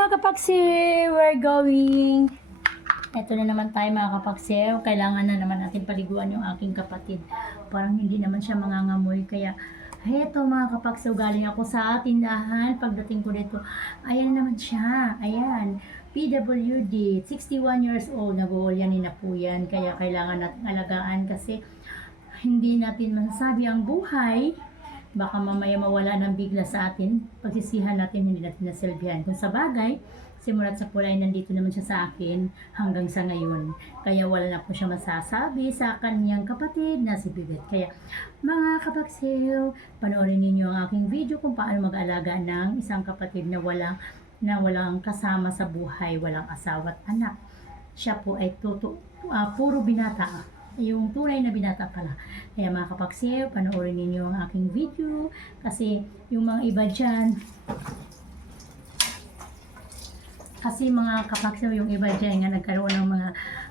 mga kapagsiw! We're going! Ito na naman tayo mga kapagsiw. Kailangan na naman natin paliguan yung aking kapatid. Parang hindi naman siya mangangamoy. Kaya, heto mga kapagsiw, galing ako sa tindahan. Pagdating ko dito, ayan naman siya. Ayan. PWD, 61 years old. Nag-uulyanin na po yan. Kaya kailangan natin alagaan kasi hindi natin masasabi ang buhay baka mamaya mawala ng bigla sa atin, pagsisihan natin, hindi natin nasilbihan. Kung sa bagay, simulat sa pulay, nandito naman siya sa akin hanggang sa ngayon. Kaya wala na po siya masasabi sa kanyang kapatid na si Bibet. Kaya, mga kapagsiw, panoorin ninyo ang aking video kung paano mag-alaga ng isang kapatid na walang, na walang kasama sa buhay, walang asawa at anak. Siya po ay tuto, ah, puro binata yung tunay na binata pala. Kaya mga kapagsiw, panoorin ninyo ang aking video kasi yung mga iba dyan, kasi mga kapagsiw, yung iba dyan nga nagkaroon ng mga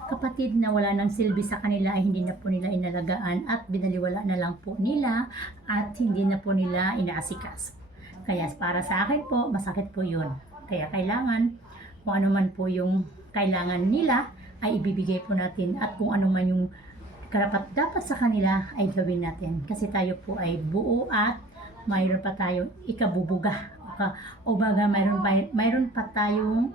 kapatid na wala nang silbi sa kanila ay hindi na po nila inalagaan at binaliwala na lang po nila at hindi na po nila inaasikas. Kaya para sa akin po, masakit po yun. Kaya kailangan, kung ano man po yung kailangan nila, ay ibibigay po natin at kung ano man yung karapat dapat sa kanila ay gawin natin. Kasi tayo po ay buo at mayroon pa tayong ikabubuga. O, ka, o baga mayroon mayroon pa tayong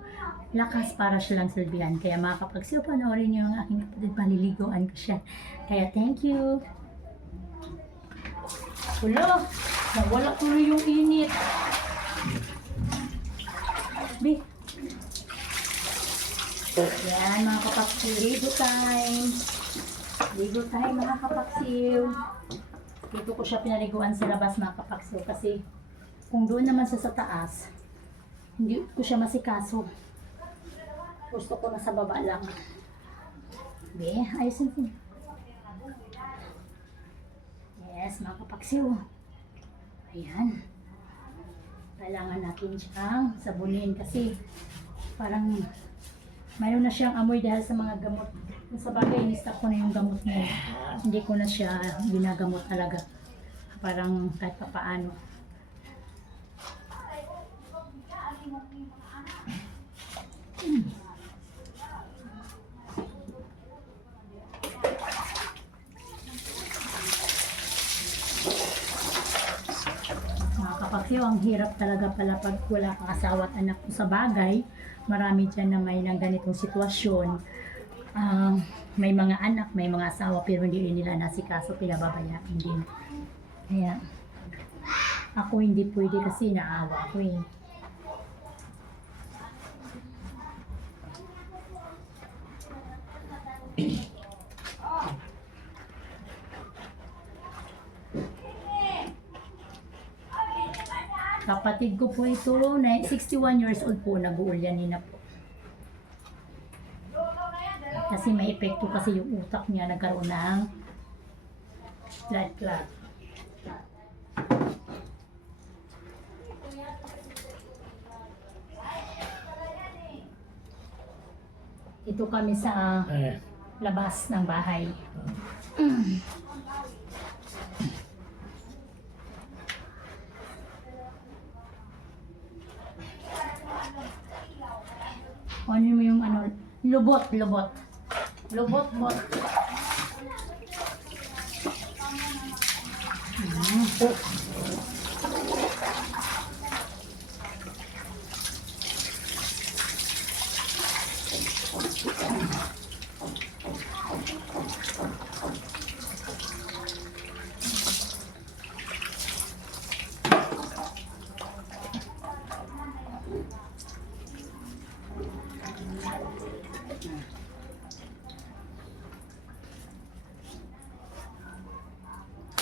lakas para silang silbihan. Kaya mga kapagsiw panoorin niyo ang aking kapatid paliligoan ko siya. Kaya thank you. Wala, nawala tuloy yung init. Bi. Yan mga ligo time. Ligo tayo mga kapaksiw. Dito ko siya pinaliguan sa labas mga kapaksiw kasi kung doon naman siya sa taas, hindi ko siya masikaso. Gusto ko na sa baba lang. Be, ayusin ko. Yes, mga kapaksiw. Ayan. Kailangan natin siyang sabunin kasi parang mayroon na siyang amoy dahil sa mga gamot. Sa bagay, in-stop ko na yung gamot niya. Hindi ko na siya ginagamot talaga. Parang kahit pa paano. Hmm. Mga kapakyo, ang hirap talaga pala pag wala kang asawa at anak ko sa bagay. Marami dyan na may ng ganitong sitwasyon. Ah, may mga anak, may mga asawa pero hindi rin nila nasikaso, pinababayaan din. Kaya, ako hindi pwede kasi naawa ko eh. Kapatid ko po ito, na 61 years old po, nag-uulyanin na po. Kasi may epekto kasi yung utak niya nagkaroon ng blood clot. Ito kami sa labas ng bahay. Ano mo yung ano, lubot, lubot. Lubot, bot. Mm.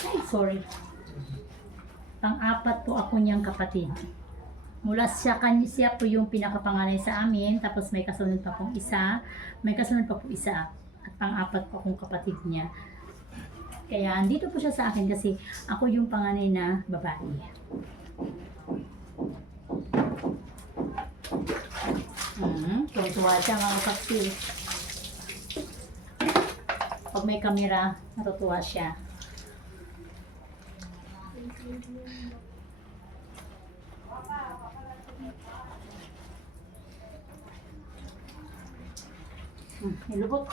Ay, sorry. Pang-apat po ako niyang kapatid. Mula siya, kanya siya po yung pinakapanganay sa amin, tapos may kasunod pa pong isa, may kasunod pa po isa, at pang-apat po akong kapatid niya. Kaya andito po siya sa akin kasi ako yung panganay na babae. Hmm, tuwa siya mga kapatid. Pag may kamera, natutuwa siya. Nilubot.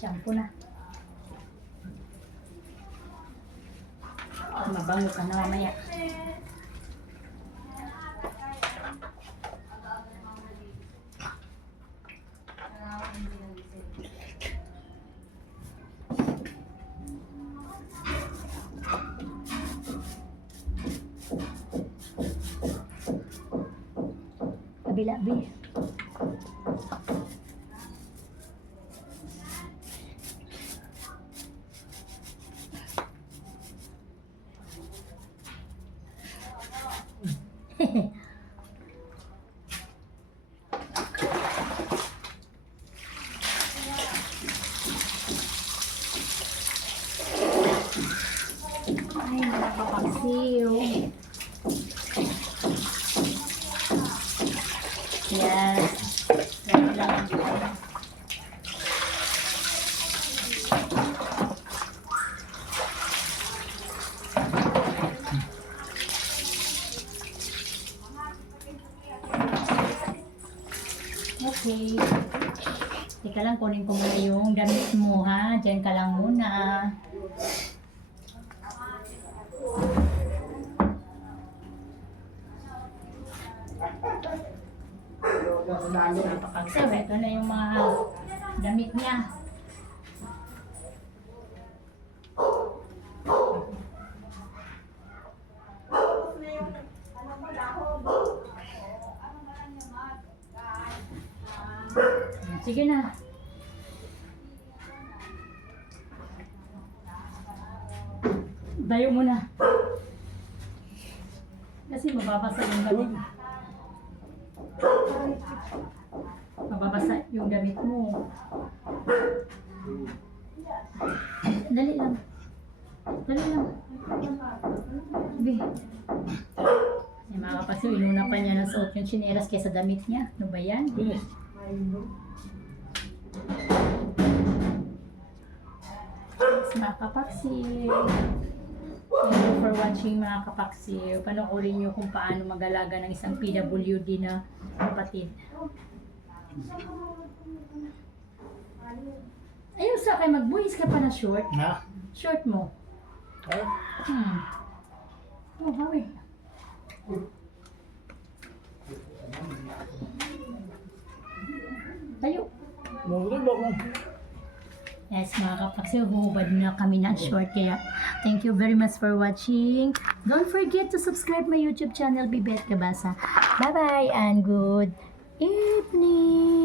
Shampoo na. Kabila, bi. Ay, Yan lang. Okay. Teka lang, kunin ko muna yung damit mo ha. Diyan ka lang muna. Napakagsaw. Ito na yung mga damit niya. Sige na. Dayo mo na. Kasi mababasa yung damit. Mababasa yung damit mo. Dali lang. Dali lang. Sige. Yung mga kapatid, inuna pa niya ng suot yung chinelas kaysa damit niya. Ano ba yan? Yes, mga kapaksiw. Thank you for watching mga kapaksiw. Panoorin niyo kung paano mag-alaga ng isang PWD na kapatid. Ayun sa akin, magbuhis ka pa na short. Na? Short mo. Ay, Hmm. Oh, hawi. Tayo. mawala ba kung Yes, mga kapaksiw, hubad na kami ng short. Kaya, thank you very much for watching. Don't forget to subscribe my YouTube channel, Bibet Kabasa. Bye-bye and good evening!